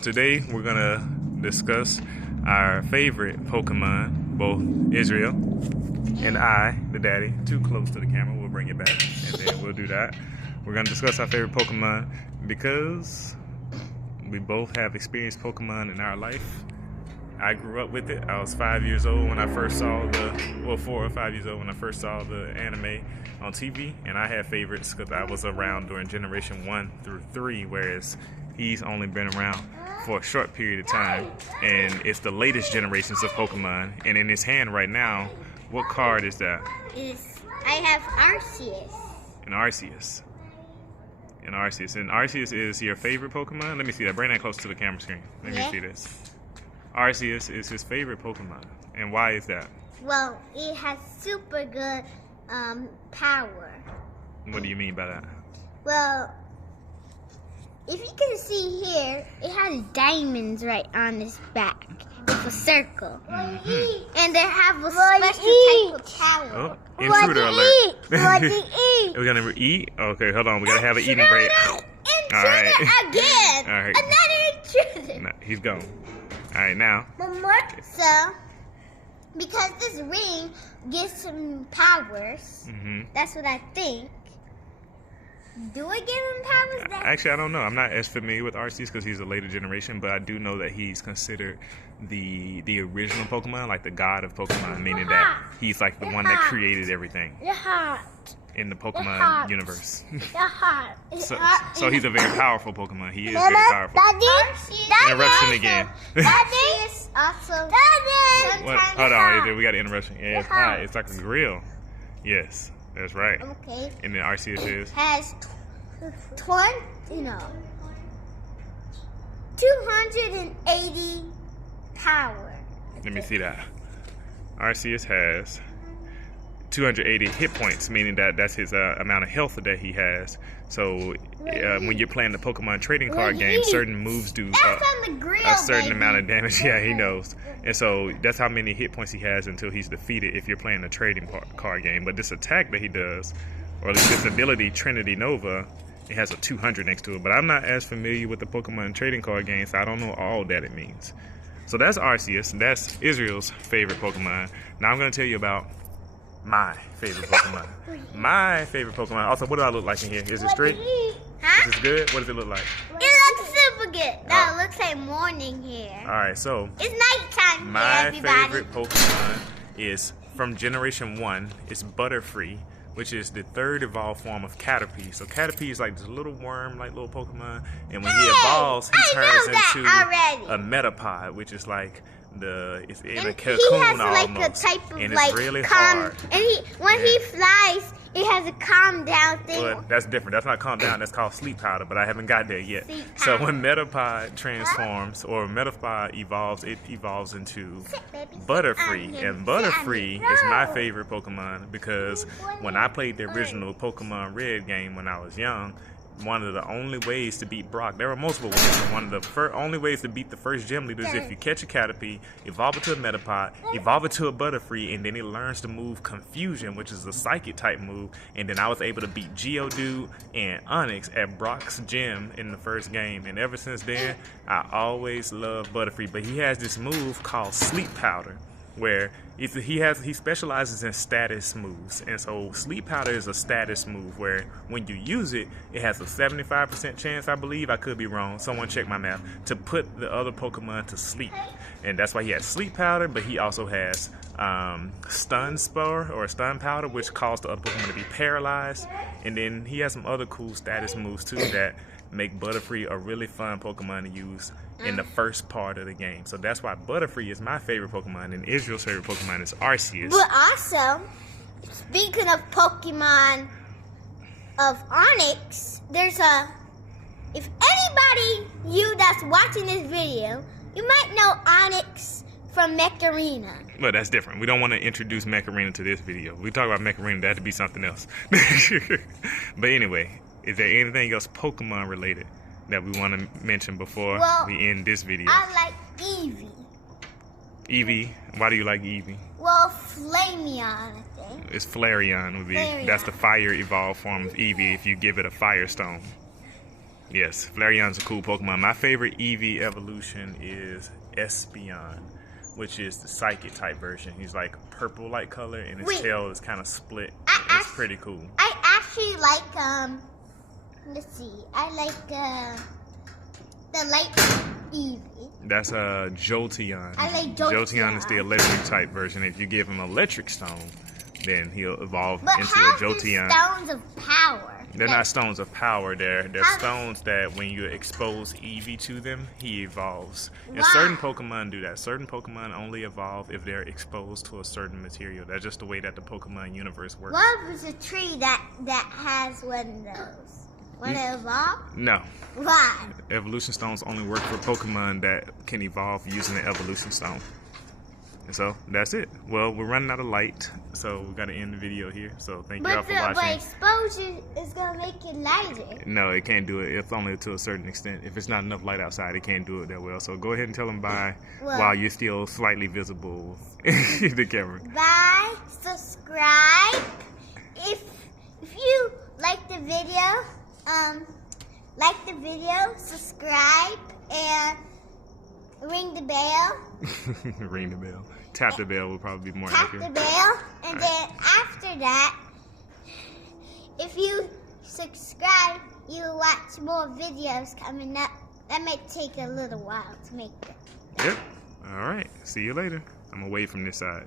Today we're gonna discuss our favorite Pokemon, both Israel and I, the daddy. Too close to the camera, we'll bring it back and then we'll do that. We're gonna discuss our favorite Pokemon because we both have experienced Pokemon in our life. I grew up with it. I was 5 years old when I first saw 4 or 5 years old when I first saw the anime on TV, and I had favorites because I was around during Generation 1 through 3, whereas he's only been around for a short period of time, and it's the latest generations of Pokemon. And in his hand right now, what card is that? I have Arceus. An Arceus. An Arceus. And Arceus is your favorite Pokemon? Let me see that. Bring that close to the camera screen. Let me see this. Arceus is his favorite Pokemon. And why is that? Well, it has super good power. What do you mean by that? Well, if you can see here, it has diamonds right on its back with a circle. And they have a special type of power. Oh, intruder alert. What do you eat? We're going to eat? Okay, hold on. We got to have an eating break. Intruder again. All right. Another intruder. No, he's gone. All right, now. So, because this ring gives some powers, that's what I think. Do I give him powers? Actually, I don't know. I'm not as familiar with Arceus because he's a later generation, but I do know that he's considered the original Pokemon, like the god of Pokemon, meaning that he's like the one that created everything in the Pokemon universe. So he's a very powerful Pokemon. He is very powerful. Interruption again. Daddy is awesome. What? Hold on, we got an interruption. Yeah, it's hot. It's like a grill. Yes, that's right. Okay. And then Arceus is? Has 280 power. Let me see that. Arceus has 280 hit points, meaning that that's his amount of health that he has. So when you're playing the Pokemon trading card game, certain moves do a certain amount of damage. Yeah, he knows. And so that's how many hit points he has until he's defeated if you're playing the trading card game. But this attack that he does, or at least this ability, Trinity Nova, it has a 200 next to it. But I'm not as familiar with the Pokemon trading card game, so I don't know all that it means. So that's Arceus. That's Israel's favorite Pokemon. Now I'm going to tell you about my favorite Pokemon. My favorite Pokemon. Also, what do I look like in here? Is it straight? Huh? Is this good? What does it look like? It looks super good. No, it looks like morning here. Alright, so it's nighttime my here, everybody. favorite Pokemon is from Generation 1. It's Butterfree, which is the third evolved form of Caterpie. So Caterpie is like this little worm-like little Pokemon, and when he evolves, he turns into a Metapod, which is like it's in a cocoon he has like almost, a type of and like it's really calm, hard. And when he flies, it has a calm down thing. But that's different. That's not calm down. That's called sleep powder. But I haven't got there yet. So when Metapod transforms or Metapod evolves, it evolves into Butterfree, and Butterfree is my favorite Pokemon because when I played the original Pokemon Red game when I was young, one of the only ways to beat Brock, there were multiple ways, but one of the only ways to beat the first gym leader is if you catch a Caterpie, evolve it to a Metapod, evolve it to a Butterfree, and then it learns to move Confusion, which is a psychic type move, and then I was able to beat Geodude and Onix at Brock's gym in the first game, and ever since then, I always loved Butterfree, but he has this move called Sleep Powder, where he specializes in status moves, and so Sleep Powder is a status move where when you use it, it has a 75% chance, I believe, I could be wrong, someone check my math, to put the other Pokemon to sleep, and that's why he has Sleep Powder. But he also has Stun Spore or Stun Powder, which causes the other Pokemon to be paralyzed, and then he has some other cool status moves too that make Butterfree a really fun Pokemon to use in the first part of the game. So that's why Butterfree is my favorite Pokemon, and Israel's favorite Pokemon is Arceus. But also, speaking of Pokemon of Onix, if anybody, you that's watching this video, you might know Onix from Macarena. Well, that's different. We don't want to introduce Macarena to this video. We talk about Macarena, that had to be something else. But anyway, is there anything else Pokemon related that we want to mention before we end this video? I like Eevee. Eevee? Why do you like Eevee? Well, Flareon, I think. It's Flareon. That's the fire evolved form of Eevee if you give it a Firestone. Yes, Flareon's a cool Pokemon. My favorite Eevee evolution is Espeon, which is the psychic type version. He's like purple-like color, and his tail is kind of split. It's pretty cool. I actually like let's see. I like the light Eevee. That's a Jolteon. I like Jolteon. Jolteon is the electric type version. If you give him Electric Stone, then he'll evolve into a Jolteon. But stones of power. They're not stones of power. They're stones that when you expose Eevee to them, he evolves. And certain Pokemon do that. Certain Pokemon only evolve if they're exposed to a certain material. That's just the way that the Pokemon universe works. What was a tree that has one of those? Want to evolve? No. Why? Evolution stones only work for Pokemon that can evolve using the evolution stone. And so that's it. Well, we're running out of light, so we got to end the video here. So thank y'all for watching. But exposure is gonna make it lighter. No, it can't do it. It's only to a certain extent. If it's not enough light outside, it can't do it that well. So go ahead and tell them bye while you're still slightly visible in the camera. Bye. Subscribe. If you like the video, subscribe, and ring the bell. Ring the bell. Tap the bell would probably be more accurate. Tap the bell, and then after that, if you subscribe, you'll watch more videos coming up. That might take a little while to make it. Yep. All right. See you later. I'm away from this side.